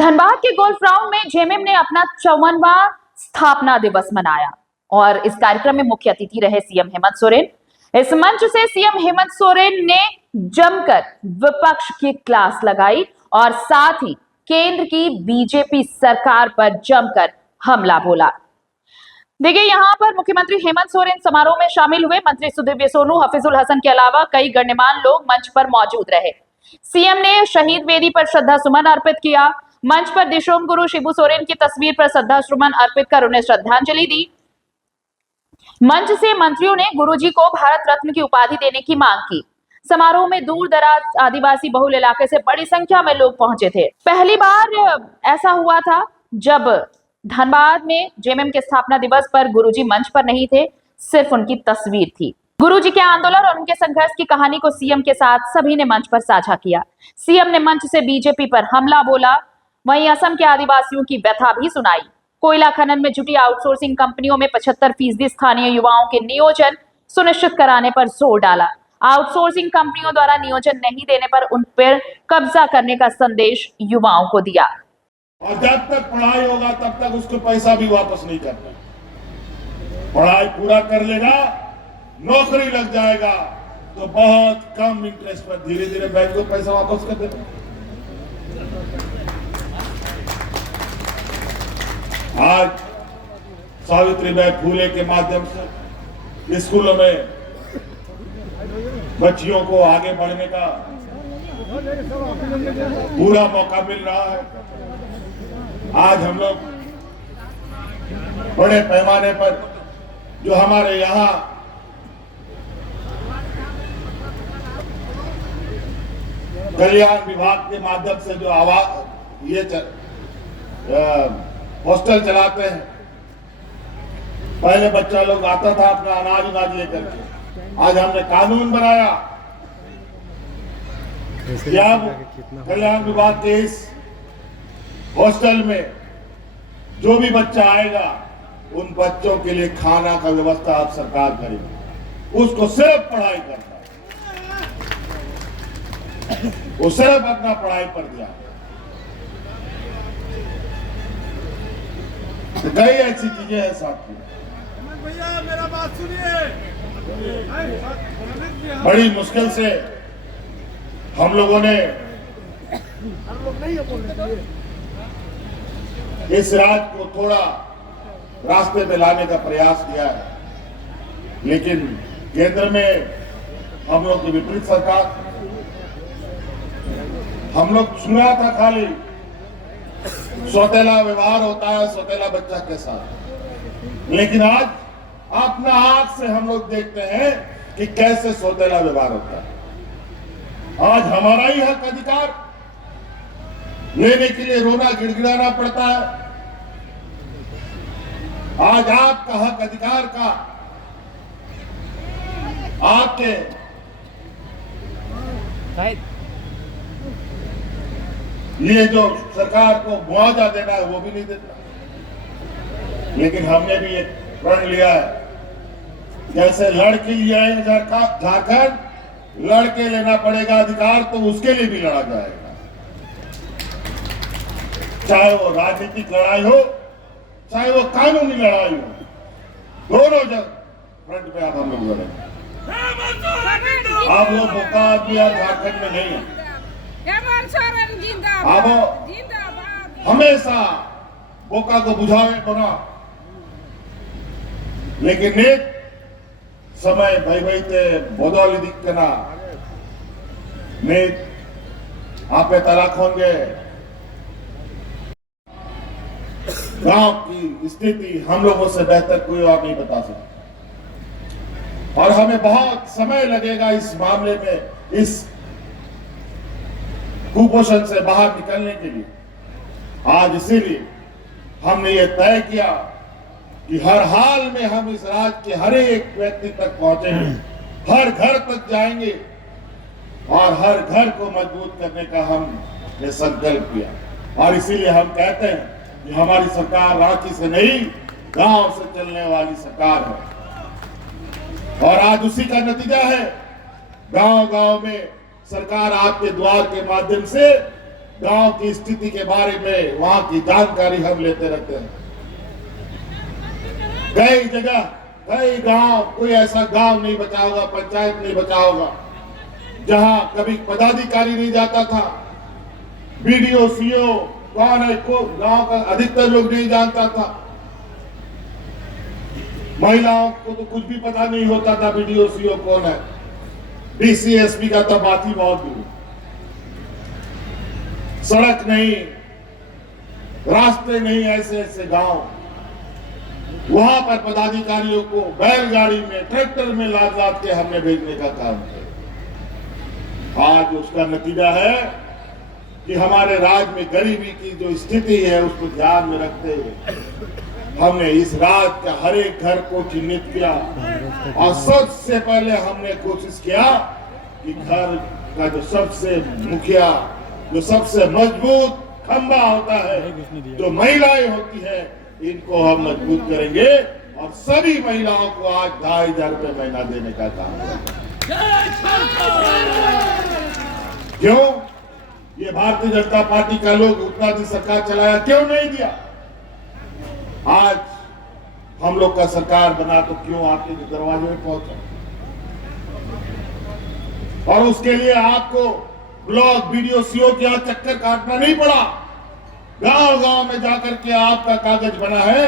धनबाद के golf ground में JMM ने अपना 54वां स्थापना दिवस मनाया और इस कार्यक्रम में मुख्य अतिथि रहे सीएम हेमंत सोरेन। इस मंच से सीएम हेमंत सोरेन ने जमकर विपक्ष की क्लास लगाई और साथ ही केंद्र की बीजेपी सरकार पर जमकर हमला बोला। देखिए, यहाँ पर मुख्यमंत्री हेमंत सोरेन समारोह में शामिल हुए। मंत्री सुदीव्य सोनू, हफीजुल हसन के अलावा कई गण्यमान्य लोग मंच पर मौजूद रहे। सीएम ने शहीद वेदी पर श्रद्धा सुमन अर्पित किया। मंच पर दिशोम गुरु शिबू सोरेन की तस्वीर पर श्रद्धा सुमन अर्पित कर उन्हें श्रद्धांजलि दी। मंच से मंत्रियों ने गुरुजी को भारत रत्न की उपाधि देने की मांग की। समारोह में दूर दराज आदिवासी बहुल इलाके से बड़ी संख्या में लोग पहुंचे थे। पहली बार ऐसा हुआ था जब धनबाद में जेएमएम के स्थापना दिवस पर गुरुजी मंच पर नहीं थे, सिर्फ उनकी तस्वीर थी। गुरुजी के आंदोलन और उनके संघर्ष की कहानी को सीएम के साथ सभी ने मंच पर साझा किया। सीएम ने मंच से बीजेपी पर हमला बोला, वहीं असम के आदिवासियों की व्यथा भी सुनाई। कोयला खनन में जुटी आउटसोर्सिंग कंपनियों में 75% स्थानीय युवाओं के नियोजन सुनिश्चित कराने पर जोर डाला। आउटसोर्सिंग कंपनियों द्वारा नियोजन नहीं देने पर उन पर कब्जा करने का संदेश युवाओं को दिया। और जब तक पढ़ाई होगा तब तक उसको पैसा भी वापस नहीं करना। पढ़ाई पूरा कर लेगा, नौकरी लग जाएगा तो बहुत कम इंटरेस्ट पर धीरे धीरे बैंक को पैसा वापस कर देगा। आज सावित्रीबाई फूले के माध्यम से स्कूलों में बच्चियों को आगे बढ़ने का पूरा मौका मिल रहा है। आज हम लोग बड़े पैमाने पर जो हमारे यहाँ कल्याण विभाग के माध्यम से जो आवाज ये हॉस्टल चलाते हैं, पहले बच्चा लोग आता था अपना अनाज लेकर के, आज हमने कानून बनाया कि अब कल्याण विभाग के इस हॉस्टल में जो भी बच्चा आएगा उन बच्चों के लिए खाना का व्यवस्था अब सरकार करेगी। उसको सिर्फ पढ़ाई करना है, वो सिर्फ अपना पढ़ाई पर ध्यान। तो कई ऐसी चीजें हैं साथियों। भैया मेरा बात सुनिए। बड़ी मुश्किल से हम लोगों ने इस राज्य को थोड़ा रास्ते में लाने का प्रयास किया है, लेकिन केंद्र में हम लोग की विपरीत सरकार। हम लोग सुना था खाली सौतेला व्यवहार होता है सौतेला बच्चा के साथ, लेकिन आज अपना आंख से हम लोग देखते हैं कि कैसे सौतेला व्यवहार होता है। आज हमारा ही हक अधिकार लेने के लिए रोना गिड़गिड़ाना पड़ता है। आज आपका हक अधिकार का आपके लिए जो सरकार को मुआवजा देना है वो भी नहीं देता। लेकिन हमने भी एक प्रण लिया है, जैसे लड़के लिए झारखंड, लड़के लेना पड़ेगा अधिकार तो उसके लिए भी लड़ा जाएगा, चाहे वो राजनीतिक लड़ाई हो चाहे वो कानूनी लड़ाई हो, दोनों फ्रंट पे आप हम लोग लड़ेंगे। अब वो मौका आदमी झारखंड में नहीं है। अब हमेशा मौका को बुझावे बना, लेकिन एक समय भयभीते बदल दिखना नेत आप तलाक होंगे। गांव की स्थिति हम लोगों से बेहतर कोई और नहीं बता सकता, और हमें बहुत समय लगेगा इस मामले में, इस कुपोषण से बाहर निकलने के लिए। आज इसीलिए हमने ये तय किया कि हर हाल में हम इस राज्य के हर एक व्यक्ति तक पहुंचेंगे, हर घर तक जाएंगे और हर घर को मजबूत करने का हमने संकल्प किया। और इसीलिए हम कहते हैं कि हमारी सरकार रांची से नहीं, गांव से चलने वाली सरकार है, और आज उसी का नतीजा है। गांव गांव में सरकार आपके द्वार के माध्यम से गांव की स्थिति के बारे में वहां की जानकारी हम लेते रहते हैं। कई जगह कई गांव, कोई ऐसा गांव नहीं बचा होगा, पंचायत नहीं बचा होगा जहां कभी पदाधिकारी नहीं जाता था। बीडीओ सीओ कौन है को गांव का अधिकतर लोग नहीं जानता था। महिलाओं को तो कुछ भी पता नहीं होता था बीडीओ सीओ कौन है। डीसीएसपी का तो बात ही बहुत दूर। सड़क नहीं, रास्ते नहीं, ऐसे ऐसे गांव, वहां पर पदाधिकारियों को बैलगाड़ी में, ट्रैक्टर में लाद लाद के हमने भेजने का काम किया। आज उसका नतीजा है कि हमारे राज्य में गरीबी की जो स्थिति है उसको ध्यान में रखते हुए हमने इस राज्य का हर एक घर को चिन्हित किया और सबसे पहले हमने कोशिश किया कि घर का जो सबसे मुखिया, जो सबसे मजबूत खंबा होता है, जो महिलाएं होती है, इनको हम मजबूत करेंगे और सभी महिलाओं को आज 2,500 रुपए महीना देने का काम क्यों? ये भारतीय जनता पार्टी का लोग उतना दिन सरकार चलाया, क्यों नहीं दिया? आज हम लोग का सरकार बना तो क्यों आपके दरवाजे में पहुंचा? और उसके लिए आपको ब्लॉक बीडीओ सीओ के यहाँ चक्कर काटना नहीं पड़ा। गांव गांव में जाकर के आपका कागज बना है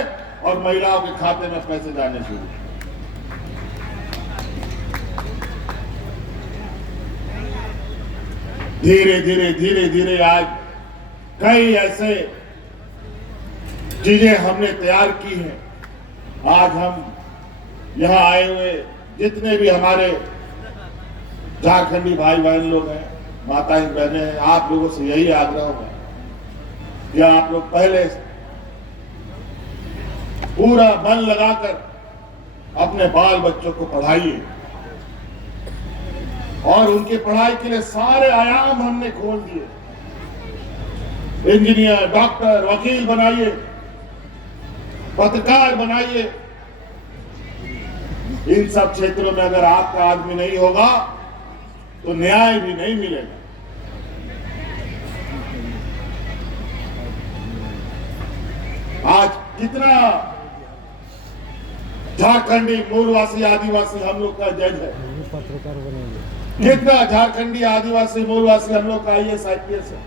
और महिलाओं के खाते में पैसे जाने शुरू। धीरे धीरे धीरे धीरे आज कई ऐसे चीजें हमने तैयार की हैं। आज हम यहाँ आए हुए जितने भी हमारे झारखंडी भाई बहन लोग हैं, माताएं बहनें हैं, आप लोगों से यही आग्रह है कि आप लोग पहले पूरा मन लगाकर अपने बाल बच्चों को पढ़ाइए और उनकी पढ़ाई के लिए सारे आयाम हमने खोल दिए। इंजीनियर, डॉक्टर, वकील बनाइए, पत्रकार बनाइए। इन सब क्षेत्रों में अगर आपका आदमी नहीं होगा तो न्याय भी नहीं मिलेगा। आज कितना झारखंडी मूलवासी आदिवासी हम लोग का जज है, कितना झारखंडी आदिवासी मूलवासी हम लोग का IAS IPS है।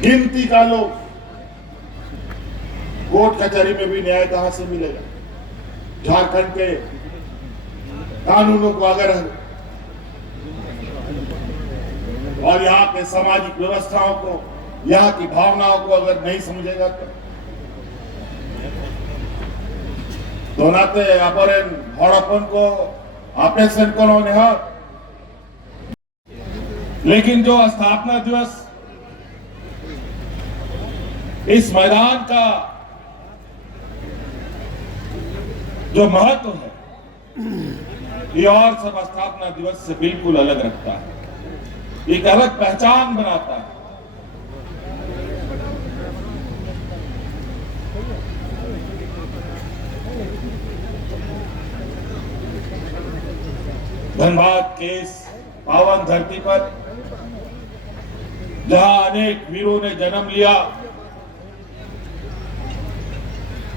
गिनती का लोग। कोर्ट कचहरी में भी न्याय कहां से मिलेगा? झारखंड के कानूनों को अगर और यहाँ के सामाजिक व्यवस्थाओं को, यहाँ की भावनाओं को अगर नहीं समझेगा तो नाते अपरेन हड़पन को ऑपरेशन करो निहार। लेकिन जो स्थापना दिवस इस मैदान का जो महत्व है, ये और सब स्थापना दिवस से बिल्कुल अलग रखता है, एक अलग पहचान बनाता है। धनबाद के इस पावन धरती पर जहां अनेक वीरों ने जन्म लिया,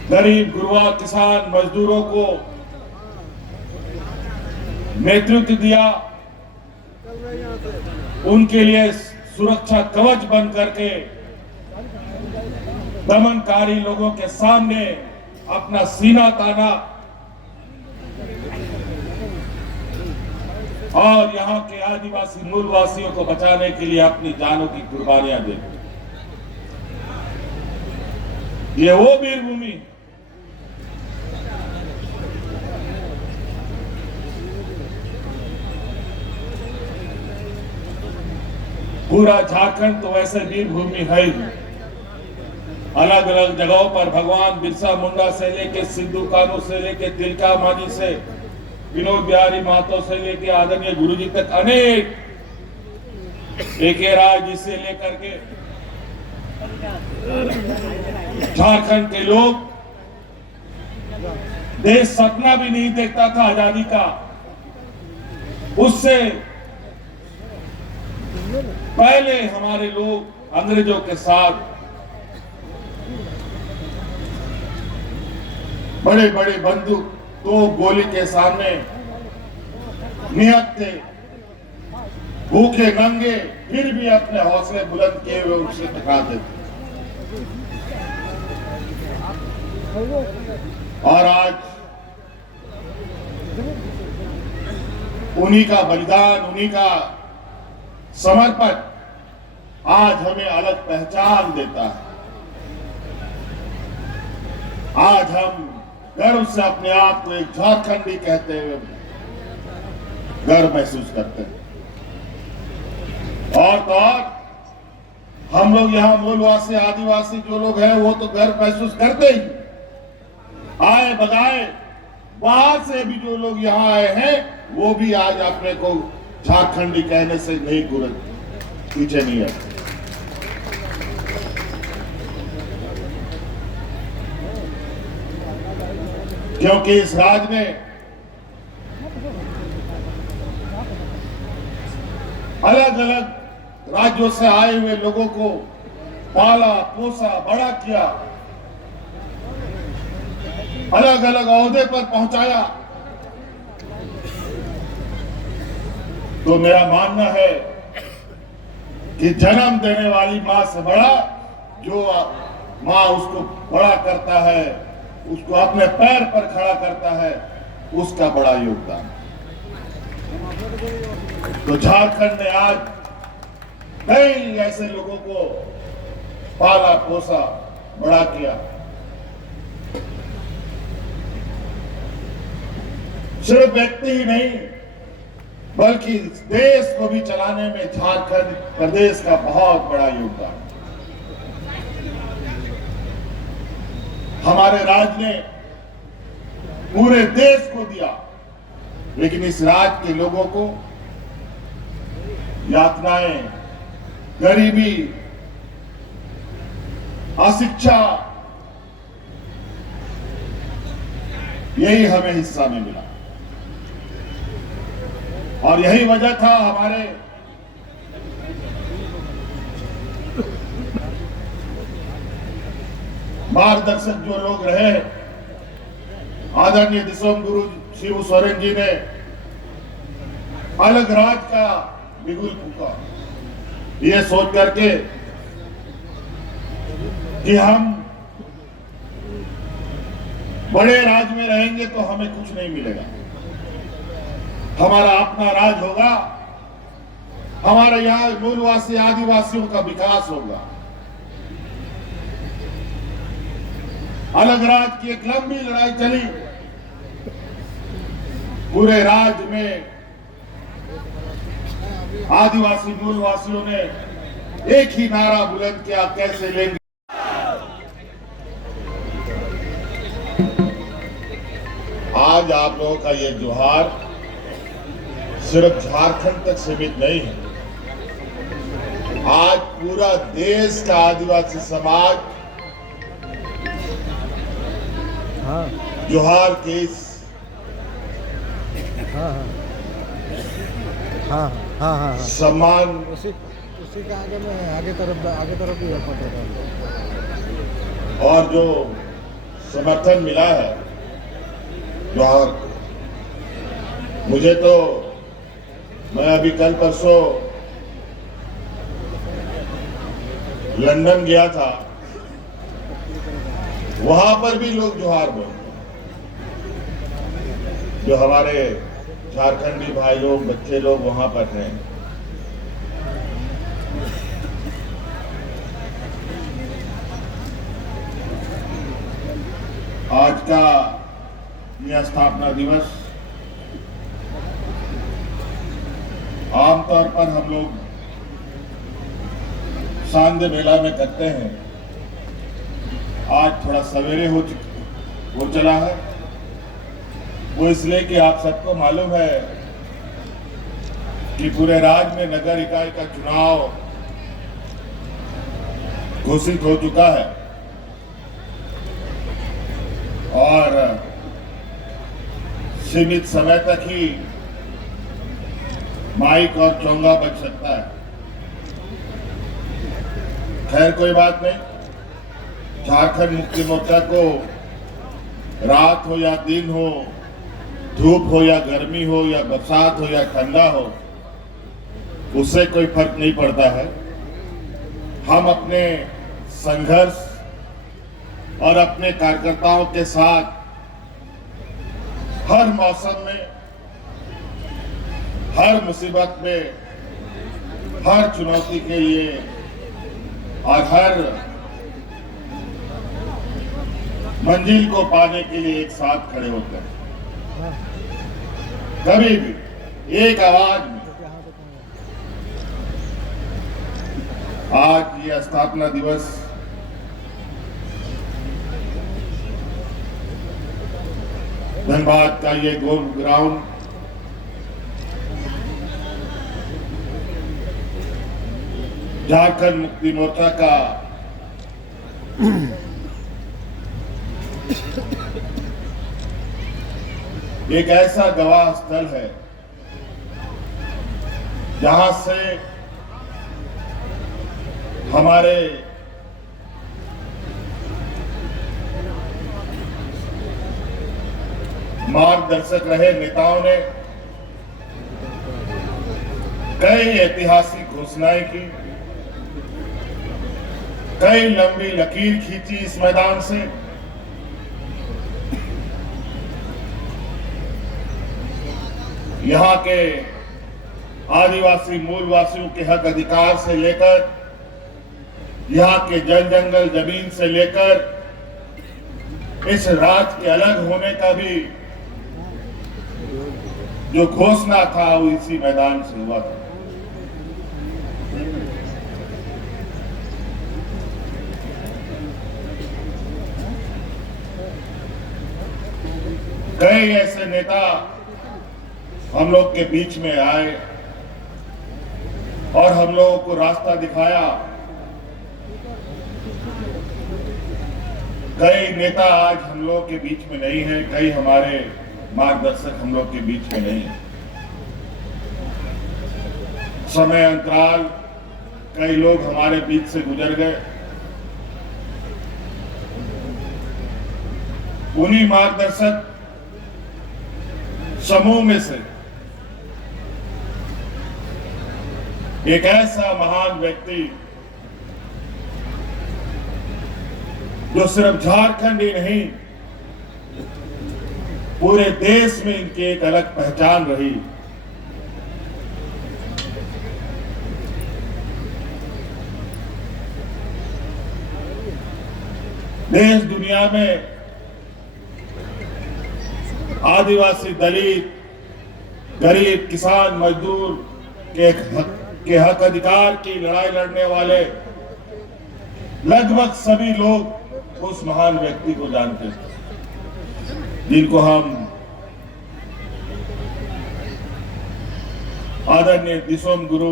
गरीब गुरुआ किसान मजदूरों को नेतृत्व दिया, उनके लिए सुरक्षा कवच बन करके दमनकारी लोगों के सामने अपना सीना ताना और यहाँ के आदिवासी मूलवासियों को बचाने के लिए अपनी जानों की कुर्बानियां दी। ये वो वीर भूमि पूरा झारखंड तो वैसे वीर भूमि है ही। अलग अलग जगहों पर भगवान बिरसा मुंडा से लेके सिद्धू कानू से लेके तिलका मांझी से विनोद बिहारी महतो से लेके आदरणीय गुरुजी तक अनेक A.K. राय जी से लेकर के झारखंड के लोग, देश सपना भी नहीं देखता था आजादी का उससे पहले हमारे लोग अंग्रेजों के साथ बड़े बड़े बंदूक तो गोली के सामने निहत्थे, भूखे नंगे, फिर भी अपने हौसले बुलंद किए हुए उनसे टकराते थे। और आज उन्हीं का बलिदान, उन्हीं का समर्पण आज हमें अलग पहचान देता है। आज हम गर्व से अपने आप को एक झारखंडी कहते हुए गर्व महसूस करते हैं। और तो और हम लोग यहाँ मूलवासी आदिवासी जो लोग हैं वो तो गर्व महसूस करते ही, आए बगाए बाहर से भी जो लोग यहाँ आए हैं वो भी आज अपने को झारखंडी कहने से नहीं पीछे नहीं है। क्योंकि इस राज ने अलग अलग राज्यों से आए हुए लोगों को पाला पोसा बड़ा किया, अलग अलग ओहदे पर पहुंचाया। तो मेरा मानना है कि जन्म देने वाली मां से बड़ा जो मां उसको बड़ा करता है, उसको अपने पैर पर खड़ा करता है, उसका बड़ा योगदान। तो झारखंड ने आज कई ऐसे लोगों को पाला पोसा बड़ा किया। सिर्फ व्यक्ति ही नहीं बल्कि देश को भी चलाने में झारखंड प्रदेश का बहुत बड़ा योगदान। हमारे राज्य ने पूरे देश को दिया, लेकिन इस राज्य के लोगों को यातनाएं, गरीबी, अशिक्षा, यही हमें हिस्सा में मिला। और यही वजह था हमारे मार्गदर्शक जो लोग रहे, आदरणीय दिसोम गुरु शिव सोरेन जी ने अलग राज का बिगुल फूका, ये सोच करके कि हम बड़े राज में रहेंगे तो हमें कुछ नहीं मिलेगा, हमारा अपना राज होगा, हमारे यहाँ मूलवासी आदिवासियों का विकास होगा। अलग राज की एक लंबी लड़ाई चली, पूरे राज्य में आदिवासी मूलवासियों ने एक ही नारा बुलंद किया, कैसे लेंगे। आज आप लोगों का ये जोहार सिर्फ झारखंड तक सीमित नहीं है, आज पूरा देश का आदिवासी समाज जोहार के इस सम्मान उसी का आगे में आगे तरफ भी और जो समर्थन मिला है जोहार, मुझे तो, मैं अभी कल परसों लंदन गया था, वहां पर भी लोग जोहार बोलते हैं, जो हमारे झारखंडी भाई लोग, बच्चे लोग वहां पर हैं। आज का यह स्थापना दिवस आमतौर पर हम लोग सांध्य मेला में करते हैं, आज थोड़ा सवेरे हो चला है। वो इसलिए कि आप सबको मालूम है कि पूरे राज्य में नगर इकाई का चुनाव घोषित हो चुका है और सीमित समय तक ही माइक और चोंगा बज सकता है। खैर कोई बात नहीं। झारखंड मुक्ति मोर्चा को रात हो या दिन हो, धूप हो या गर्मी हो या बरसात हो या ठंडा हो, उससे कोई फर्क नहीं पड़ता है। हम अपने संघर्ष और अपने कार्यकर्ताओं के साथ हर मौसम में, हर मुसीबत में, हर चुनौती के लिए और हर मंजिल को पाने के लिए एक साथ खड़े होते हैं। कभी भी एक आवाज में। आज ये स्थापना दिवस धनबाद का ये गोल ग्राउंड झारखंड मुक्ति मोर्चा का एक ऐसा गवाह स्थल है जहां से हमारे मार्गदर्शक रहे नेताओं ने कई ऐतिहासिक घोषणाएं की, कई लंबी लकीर खींची इस मैदान से। यहाँ के आदिवासी मूलवासियों के हक अधिकार से लेकर, यहाँ के जल जंगल जमीन से लेकर इस राज्य के अलग होने का भी जो घोषणा था वो इसी मैदान से हुआ था। कई ऐसे नेता हम लोग के बीच में आए और हम लोगों को रास्ता दिखाया। कई नेता आज हम लोग के बीच में नहीं है, कई हमारे मार्गदर्शक हम लोग के बीच में नहीं है। समय अंतराल कई लोग हमारे बीच से गुजर गए। उन्हीं मार्गदर्शक समूह में से एक ऐसा महान व्यक्ति जो सिर्फ झारखंड ही नहीं पूरे देश में इनकी एक अलग पहचान रही, देश दुनिया में आदिवासी, दलित, गरीब, किसान, मजदूर के हक अधिकार की लड़ाई लड़ने वाले लगभग सभी लोग उस महान व्यक्ति को जानते थे, जिनको हम आदरणीय दिसोम गुरु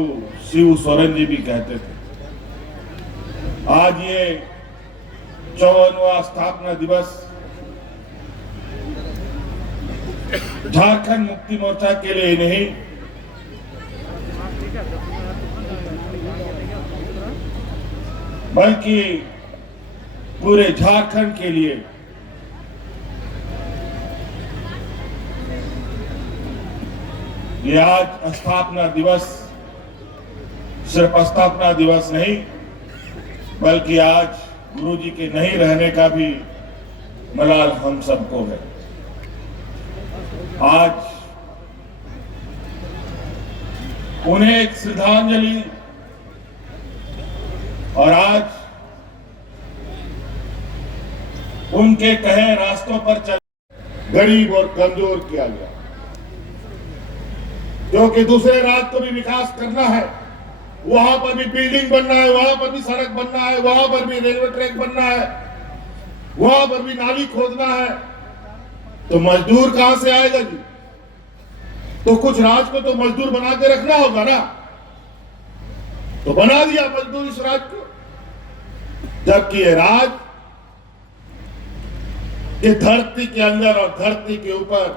शिव सोरेन जी भी कहते थे। आज ये 54वां स्थापना दिवस झारखंड मुक्ति मोर्चा के लिए नहीं, बल्कि पूरे झारखंड के लिए ये आज स्थापना दिवस सिर्फ स्थापना दिवस नहीं, बल्कि आज गुरु जी के नहीं रहने का भी मलाल हम सबको है। आज उन्हें एक श्रद्धांजलि और आज उनके कहे रास्तों पर चल गरीब और कमजोर किया गया, क्योंकि दूसरे राज्य को भी विकास करना है, वहां पर भी बिल्डिंग बनना है, वहां पर भी सड़क बनना है, वहां पर भी रेलवे ट्रैक बनना है, वहां पर भी नाली खोदना है, तो मजदूर कहां से आएगा जी? तो कुछ राज्य को तो मजदूर बना के रखना होगा ना, तो बना दिया मजदूर इस राज्य को, जबकि ये राज्य ये धरती के अंदर और धरती के ऊपर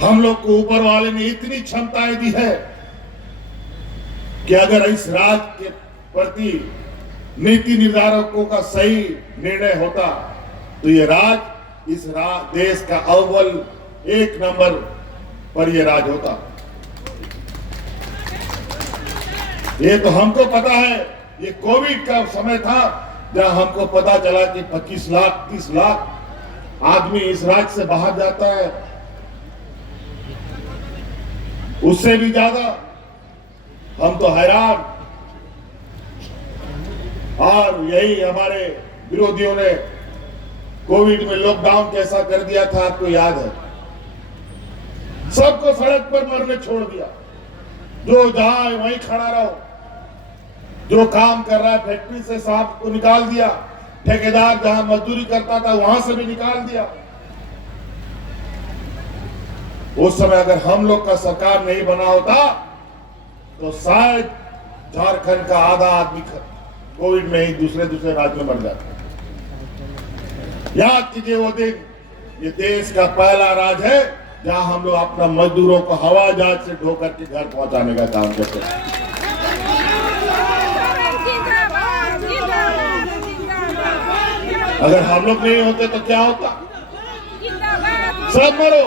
हम लोग को ऊपर वाले ने इतनी क्षमताएं दी है कि अगर इस राज्य के प्रति नीति निर्धारकों का सही निर्णय होता तो ये देश का अव्वल एक नंबर पर ये राज होता। ये तो हमको पता है, ये कोविड का समय था जहां हमको पता चला कि 25 लाख 30 लाख आदमी इस राज्य से बाहर जाता है, उससे भी ज्यादा। हम तो हैरान। और यही हमारे विरोधियों ने कोविड में लॉकडाउन कैसा कर दिया था, आपको याद है। सबको सड़क पर मरने छोड़ दिया, जो जहां है वहीं खड़ा रहो, जो काम कर रहा है फैक्ट्री से साहब को निकाल दिया, ठेकेदार जहां मजदूरी करता था वहां से भी निकाल दिया। उस समय अगर हम लोग का सरकार नहीं बना होता तो शायद झारखंड का आधा आदमी कोविड में ही दूसरे राज्य में मर जाता। याद कीजिए वो दिन, ये देश का पहला राज्य है जहां हम लोग अपना मजदूरों को हवाई जहाज से ढो करके घर पहुंचाने का काम करते हैं। अगर हम लोग नहीं होते तो क्या होता? सब मरो,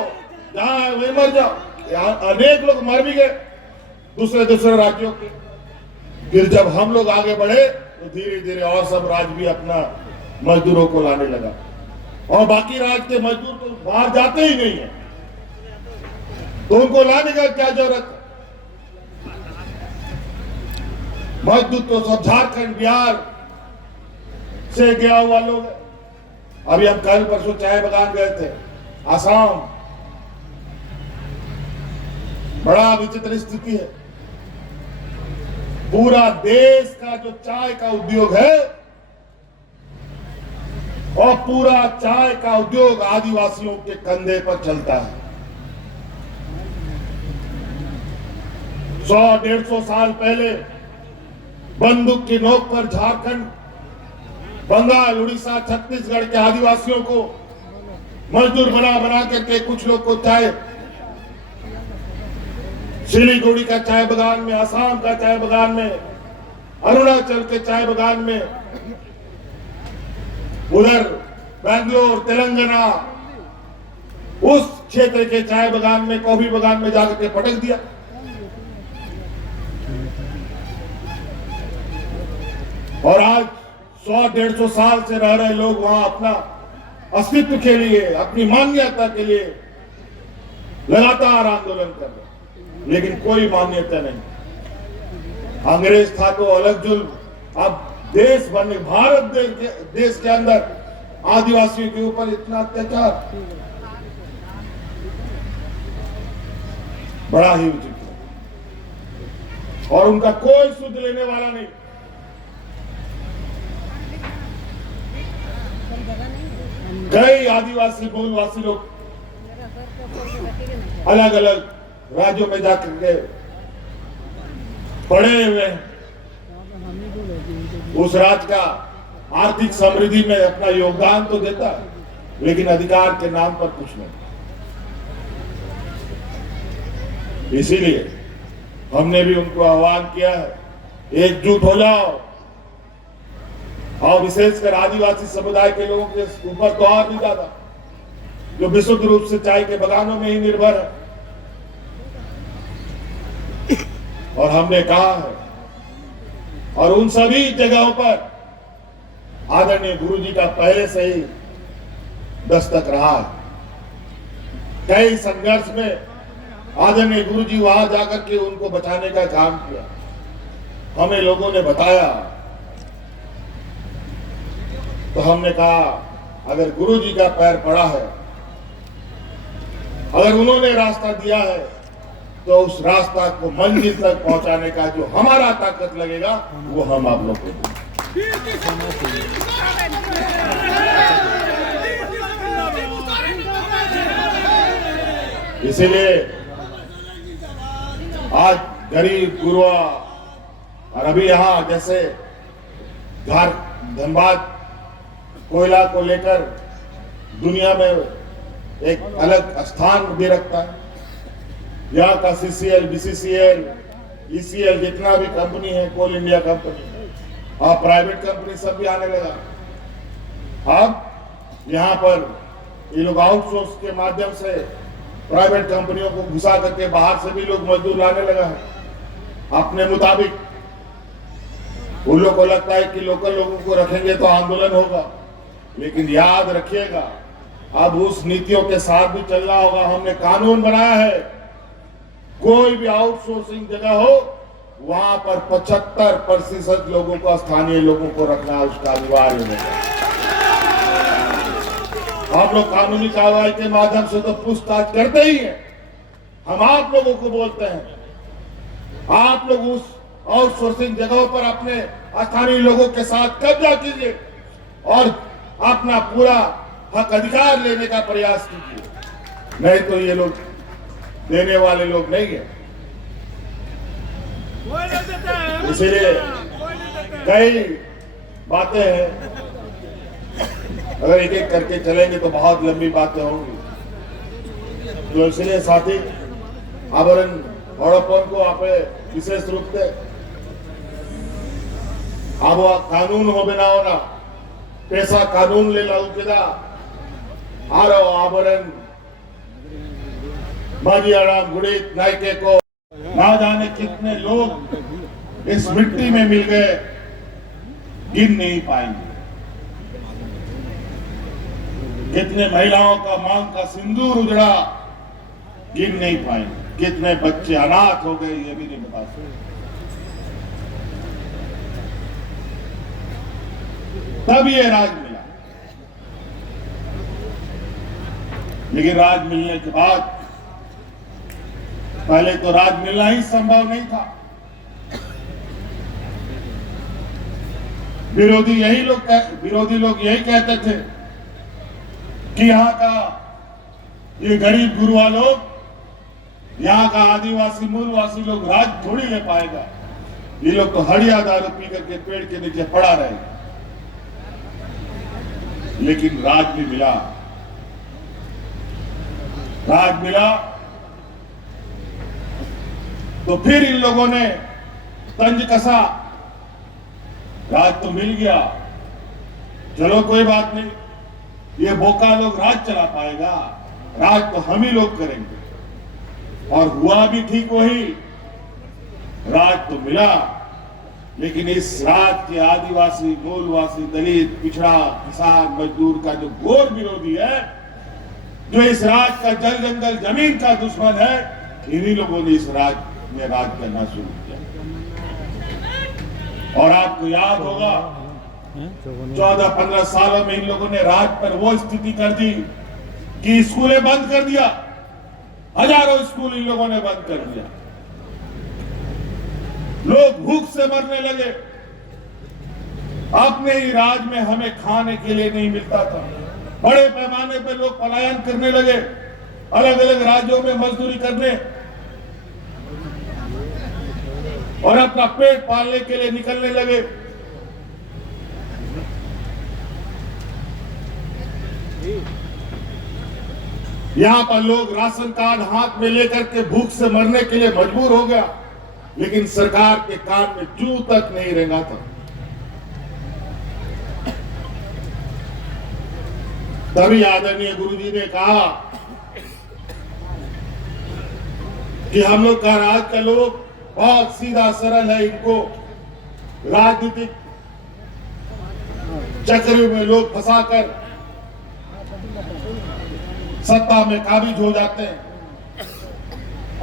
जहां है वहीं मर जाओ। यहाँ अनेक लोग मर भी गए दूसरे राज्यों के। फिर जब हम लोग आगे बढ़े तो धीरे धीरे और सब राज्य भी अपना मजदूरों को लाने लगा, और बाकी राज्य के मजदूर तो बाहर जाते ही नहीं है, तो उनको लाने का क्या जरूरत है? मजदूर तो सब झारखंड बिहार से गया हुआ लोग है। अभी हम कल परसों चाय बगान गए थे, आसाम। बड़ा विचित्र स्थिति है। पूरा देश का जो चाय का उद्योग है, और पूरा चाय का उद्योग आदिवासियों के कंधे पर चलता है। 100-150 साल पहले बंदूक की नोक पर झारखंड, बंगाल, उड़ीसा, छत्तीसगढ़ के आदिवासियों को मजदूर बना करके कुछ लोग को चाय, सिलीगुड़ी का चाय बगान में, असम का चाय बगान में, अरुणाचल के चाय बगान में, उधर बेंगलोर, तेलंगाना, उस क्षेत्र के चाय बगान में, कॉफी बगान में जाकर के पटक दिया। और आज 100-150 साल से रह रहे लोग वहां अपना अस्तित्व के लिए, अपनी मान्यता के लिए लगातार आंदोलन कर रहे, लेकिन कोई मान्यता नहीं। अंग्रेज था तो अलग जुल्म, अब देश बने, भारत देश के अंदर आदिवासियों के ऊपर इतना अत्याचार, बड़ा ही उचित है। और उनका कोई सुध लेने वाला नहीं। कई आदिवासी मूलवासी लोग अलग अलग राज्यों में जाकर के पड़े हुए हैं, उस राज्य का आर्थिक समृद्धि में अपना योगदान तो देता है, लेकिन अधिकार के नाम पर कुछ नहीं। इसीलिए हमने भी उनको आह्वान किया है, एकजुट हो जाओ। और विशेषकर आदिवासी समुदाय के लोगों के ऊपर तो और भी ज्यादा, जो विशुद्ध रूप से चाय के बगानों में ही निर्भर है। और हमने कहा है, और उन सभी जगहों पर आदरणीय गुरु जी का पहले से ही दस्तक रहा है। कई संघर्ष में आदरणीय गुरु जी वहां जाकर के उनको बचाने का काम किया। हमें लोगों ने बताया, तो हमने कहा अगर गुरु जी का पैर पड़ा है, अगर उन्होंने रास्ता दिया है, तो उस रास्ता को मंजिल तक पहुंचाने का जो हमारा ताकत लगेगा वो हम आप लोग को देंगे। इसीलिए आज गरीब गुरुआ, और अभी यहां जैसे धनबाद कोयला को लेकर दुनिया में एक अलग स्थान भी रखता है, यहाँ का CCL, BCCL, ECL जितना भी कंपनी है, कोल इंडिया कंपनी और प्राइवेट कंपनी सब भी आने लगा। अब यहाँ पर ये लोग आउटसोर्स के माध्यम से प्राइवेट कंपनियों को घुसा करके बाहर से भी लोग मजदूर लाने लगा है अपने मुताबिक। उन लोग को लगता है कि लोकल लोगों को रखेंगे तो आंदोलन होगा, लेकिन याद रखिएगा अब उस नीतियों के साथ भी चलना होगा। हमने कानून बनाया है, कोई भी आउटसोर्सिंग जगह हो वहां पर 75% लोगों को, स्थानीय लोगों को रखना उसका अनिवार्य होगा। हम लोग कानूनी कार्रवाई के माध्यम से तो पूछताछ करते ही हैं। हम आप लोगों को बोलते हैं, आप लोग उस आउटसोर्सिंग जगहों पर अपने स्थानीय लोगों के साथ कब्जा कीजिए और अपना पूरा हक अधिकार लेने का प्रयास कीजिए, नहीं तो ये लोग देने वाले लोग नहीं है। इसलिए कई बातें हैं, अगर एक एक करके चलेंगे तो बहुत लंबी बातें होंगी। तो इसलिए साथी आवरण औड़पन को आप विशेष रूप से अब कानून हो बिना होना पैसा कानून ले लागू किया और आवरण बाजियाराम गुड़ित नायके को ना जाने कितने लोग इस मिट्टी में मिल गए, गिन नहीं पाएंगे। कितने महिलाओं का मांग का सिंदूर उजड़ा, गिन नहीं पाएंगे। कितने बच्चे अनाथ हो गए, ये भी नहीं बता सकते। तब ये राज मिला, लेकिन राज मिलने के बाद पहले तो राज मिलना ही संभव नहीं था। विरोधी लोग यही कहते थे कि यहाँ का ये गरीब गुरुआ लोग, यहाँ का आदिवासी मूलवासी लोग राज थोड़ी ले पाएगा, ये लोग तो हड़िया दारू पी करके पेड़ के नीचे पड़ा रहेगा। लेकिन राज भी मिला, राज मिला तो फिर इन लोगों ने तंज कसा, राज तो मिल गया, चलो कोई बात नहीं, ये बोका लोग राज चला पाएगा, राज तो हम ही लोग करेंगे। और हुआ भी ठीक वही, राज तो मिला, लेकिन इस राज के आदिवासी, मूलवासी, दलित, पिछड़ा, किसान, मजदूर का जो घोर विरोधी है, जो इस राज का जल जंगल जमीन का दुश्मन है, इन्हीं लोगों ने इस राज में राज करना शुरू किया। और आपको याद होगा 14-15 सालों में इन लोगों ने राज पर वो स्थिति कर दी कि स्कूलें बंद कर दिया, हजारों स्कूल इन लोगों ने बंद कर दिया, लोग भूख से मरने लगे। अपने ही राज में हमें खाने के लिए नहीं मिलता था, बड़े पैमाने पर लोग पलायन करने लगे, अलग अलग राज्यों में मजदूरी करने और अपना पेट पालने के लिए निकलने लगे। यहां पर लोग राशन कार्ड हाथ में लेकर के भूख से मरने के लिए मजबूर हो गया, लेकिन सरकार के कान में जू तक नहीं रेंगा था। तभी आदरणीय गुरुजी ने कहा कि हम लोग का राज का लोग बहुत सीधा सरल है, इनको राजनीतिक चक्र में लोग फंसाकर सत्ता में काबिज हो जाते हैं।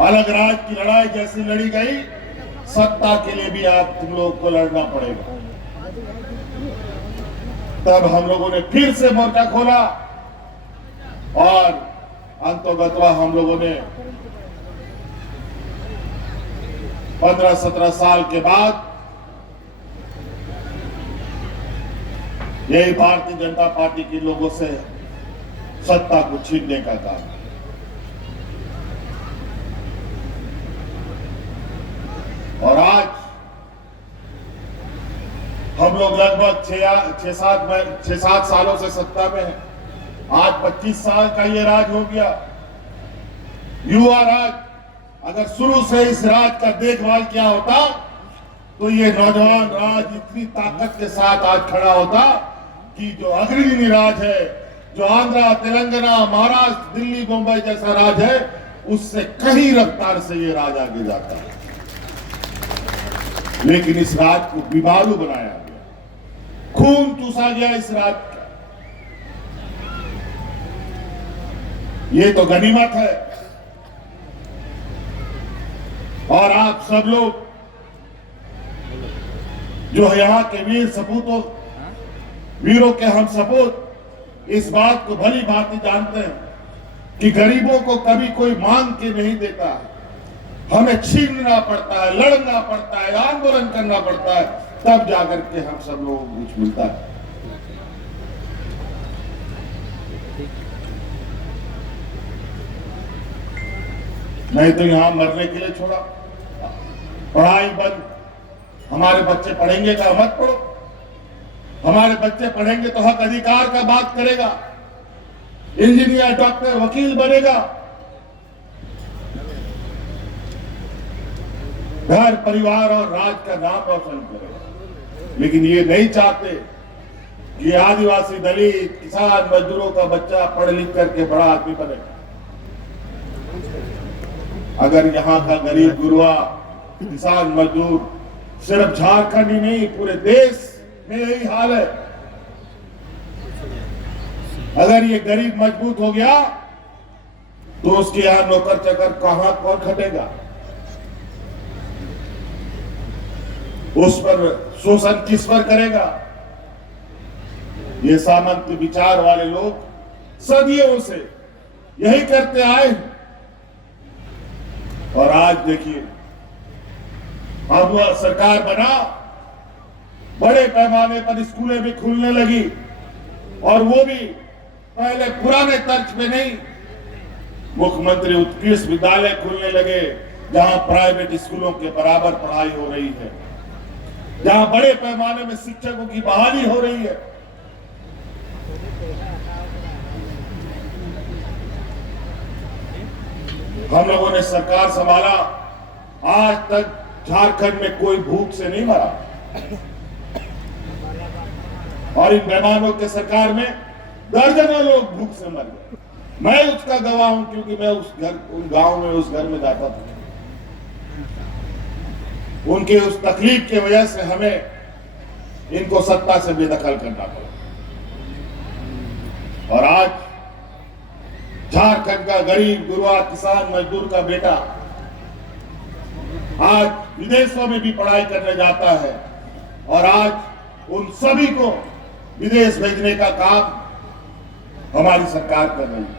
अलग राज की लड़ाई जैसी लड़ी गई, सत्ता के लिए भी आप तुम लोग को लड़ना पड़ेगा। तब हम लोगों ने फिर से मोर्चा खोला और अंतोगत्वा हम लोगों ने 15-17 साल के बाद यही भारतीय जनता पार्टी के लोगों से सत्ता को छीनने का काम। और आज हम लोग लगभग 6-7 सालों से सत्ता में हैं। आज 25 साल का ये राज हो गया, युवा राज, अगर शुरू से इस राज का देखभाल किया होता तो ये नौजवान राज इतनी ताकत के साथ आज खड़ा होता कि जो अग्रणी राज है, जो आंध्रा, तेलंगाना, महाराष्ट्र, दिल्ली, मुंबई जैसा राज है, उससे कहीं रफ्तार से ये राज आगे जाता है। लेकिन इस राज को बीमारू बनाया गया, खून चूसा गया इस राज का। ये तो गनीमत है। और आप सब लोग जो यहाँ के वीर सपूतों, वीरों के हम सपूत इस बात को भली भांति जानते हैं कि गरीबों को कभी कोई मांग के नहीं देता है। हमें छीनना पड़ता है, लड़ना पड़ता है, आंदोलन करना पड़ता है, तब जाकर के हम सब लोगों को कुछ मिलता है। नहीं तो यहां मरने के लिए छोड़ा, पढ़ाई बंद। हमारे बच्चे पढ़ेंगे का मत पढ़ो, हमारे बच्चे पढ़ेंगे तो हक अधिकार का बात करेगा, इंजीनियर, डॉक्टर, वकील बनेगा, घर, परिवार और राज का नाम रोशन करेगा। लेकिन ये नहीं चाहते कि आदिवासी, दलित, किसान, मजदूरों का बच्चा पढ़ लिख करके बड़ा आदमी बने। अगर यहाँ का गरीब गुरुआ, किसान, मजदूर, सिर्फ झारखंड ही नहीं पूरे देश में यही हाल है। अगर ये गरीब मजबूत हो गया तो उसके यहां नौकर चाकर कहां कौन खटेगा? उस पर शोषण किस पर करेगा? ये सामंत विचार वाले लोग सदियों से यही करते आए। और आज देखिए, अब वह सरकार बना, बड़े पैमाने पर स्कूलें भी खुलने लगी, और वो भी पहले पुराने तर्ज पे नहीं, मुख्यमंत्री उत्कृष्ट विद्यालय खुलने लगे, जहां प्राइवेट स्कूलों के बराबर पढ़ाई हो रही है, जहां बड़े पैमाने में शिक्षकों की बहाली हो रही है। हम लोगों ने सरकार संभाला, आज तक झारखंड में कोई भूख से नहीं मरा, और इन मेहमानों के सरकार में दर्जनों लोग भूख से मर गए। मैं उसका गवाह हूं, क्योंकि मैं उन गांव में, उस घर में जाता था। उनके उस तकलीफ की वजह से हमें इनको सत्ता से बेदखल करना पड़ा। और आज झारखंड का गरीब गुरुआ, किसान, मजदूर का बेटा आज विदेशों में भी पढ़ाई करने जाता है, और आज उन सभी को विदेश भेजने का काम हमारी सरकार कर रही है।